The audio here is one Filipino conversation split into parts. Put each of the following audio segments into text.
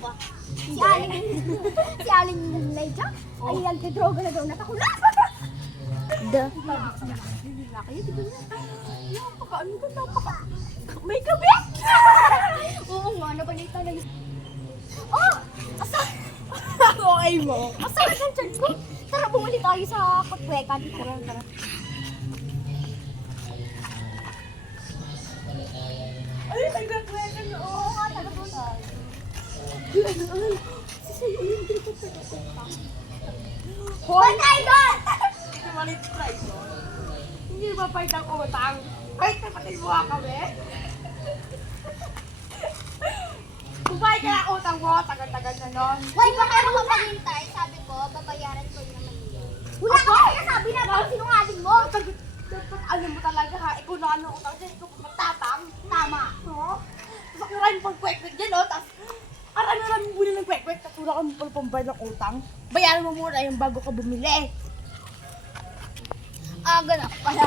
ba? Si Aling, si Aling Lydia, ay nagdodroga na daw natakulan. Hindi na kayo, di ba niya? Napaka, ano ba, napaka... May kabit! Oo nga, nabalita na yun. Oh! Asa? okay mo. Masarap ang tiyan ko. Tara, bumuli tayo sa kutwekan. Tara, tara. Hindi Hoy, Idol! Hindi ko malit try ko. Hindi ba fight ang utang? Ay, kapatid mo nga kami. Kumain ka ng utang mo, tagal-tagal na nun. Hoy, baka mo maghintay. Sabi ko, babayaran ko naman yun. Wala ka kasi nasabi na ba sinungaling mo? Dapat, ano mo talaga ha, ikaw na ano utang siya, ikaw magtatang. Tama. No? Tapos ako rin pang kwek-kwek dyan, no? Tapos, lang mo muna ng kwek-kwek, tapos wala kang pala pambayad ng utang. Bayaran mo muna yung bago ka bumili. Ah, ganun pala.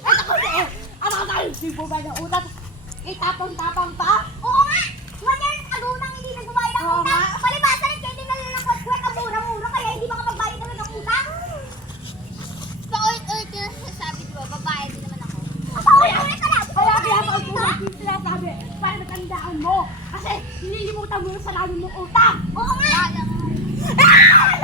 Ay, ako eh! Ano ka tayo? Mo ba ng utang? Eh, tapang-tapang pa? Oo nga! Ngayon, agunang hindi nagbabayad ng Oo utang. nga. Palibasa rin kayo din ng kwek ang mura-mura kaya hindi makapagbayad naman ng utang. Paulit-ulit ko na sinasabi, di ba? Babayad din naman ako. Paulit-ulit ka na! Kaya kaya pag yung sinasabi, para matandaan mo. Kasi, nililimutan mo yung salamin mong utang. Oo nga! Ah!